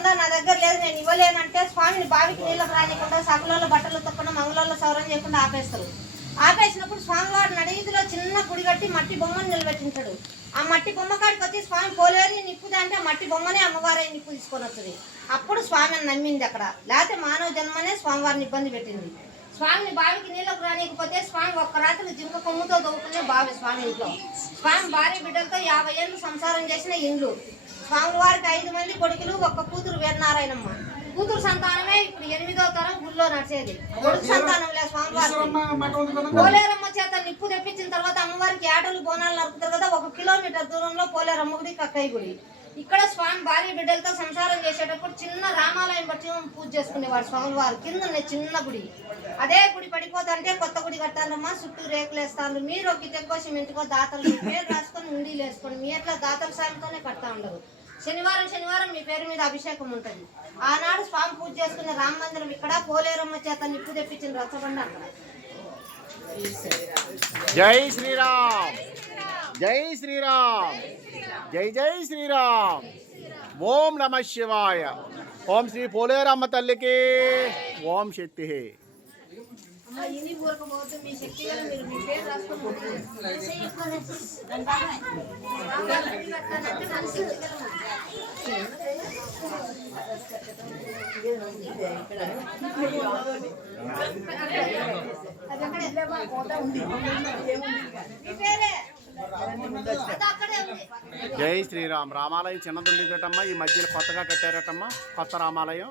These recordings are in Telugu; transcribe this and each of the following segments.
ఉందా నా దగ్గర లేదు నేను ఇవ్వలేనంటే స్వామిని బావికి నీళ్ళకి రానికుండా సగులలో బట్టలు తొక్కడం మంగళంలో సౌరం చేయకుండా ఆపేస్తారు. ఆపేసినప్పుడు స్వామివారు నడిదిలో చిన్న గుడి కట్టి మట్టి బొమ్మను నిలబెట్టించాడు. ఆ మట్టి బొమ్మ కాడికి వచ్చి స్వామి పోలేరు నిప్పుదా అంటే మట్టి బొమ్మనే అమ్మవారే నిప్పు తీసుకొని వస్తుంది. అప్పుడు స్వామిని నమ్మింది అక్కడ. లేకపోతే మానవ జన్మనే స్వామివారిని ఇబ్బంది పెట్టింది. స్వామిని బావికి నీళ్ళకు రానికపోతే స్వామి ఒక్క రాత్రి జింక కొమ్ముతో దవ్వుకునే బావి స్వామి ఇంట్లో. స్వామి భార్య బిడ్డలతో 50 ఏళ్ళు సంసారం చేసిన ఇండ్లు. స్వామి వారికి 5 మంది కొడుకులు, ఒక్క కూతురు వీరనారాయణమ్మ. కూతురు సంతానమే ఇప్పుడు 8వ తరం గుళ్ళో నడిచేది. కొడుకు సంతానం లేదు స్వామివారికి. పోలేరమ్మ చేత నిప్పు తెప్పించిన తర్వాత అమ్మవారికి ఏటలు బోనాలు నరుకుతారు కదా, 1 కిలోమీటర్ దూరంలో పోలేరమ్మ గుడి, కక్కయ్య గుడి. ఇక్కడ స్వామి భార్య బిడ్డలతో సంసారం చేసేటప్పుడు చిన్న రామాలయం బట్టి పూజ చేసుకునేవాడు స్వామివారు. కింద చిన్న గుడి. అదే గుడి పడిపోతుంటే కొత్త గుడి కట్టాలమ్మా, చుట్టూ రేకులు వేస్తాను. మీరు ఒక తెక్కో సిమెంట్కో దాతలు మీ పేరు రాసుకొని ఉండీలు వేసుకోండి. మీ ఎట్లా దాతల సాయంతోనే కడతా ఉండరు. శనివారం మీ పేరు మీద అభిషేకం ఉంటుంది. ఆనాడు స్వామి పూజ చేసుకునే రామ మందిరం ఇక్కడ. పోలేరమ్మ చేత నిప్పు తెప్పించిన రచ్చబండ అక్కడ. జై శ్రీరామ్, జై శ్రీరామ్, జై జై శ్రీరామ్. ఓం నమ శివాయ. ఓం శ్రీ పోలేరమ్మ తల్లికి ఓం శక్తి. ఇన్ని ఊరకపోతే మీ శక్తి గల మీరు మీ పేరు రాసుకోండి. జై శ్రీరామ్. రామాలయం చిన్నదుండేటమ్మా, ఈ మధ్యలో కొత్తగా కట్టారటమ్మా కొత్త రామాలయం.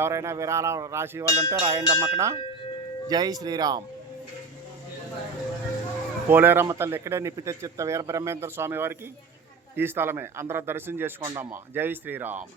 ఎవరైనా విరాళాలు రాసి వాళ్ళు ఉంటే రాయండి అమ్మ అక్కడ. జై శ్రీరామ్. పోలేరమ్మ తల్లి ఇక్కడే నిప్పితే చిత్త వీర బ్రహ్మేంద్ర స్వామి వారికి ఈ స్థలమే. అందరూ దర్శనం చేసుకోండి అమ్మ. జై శ్రీరామ్.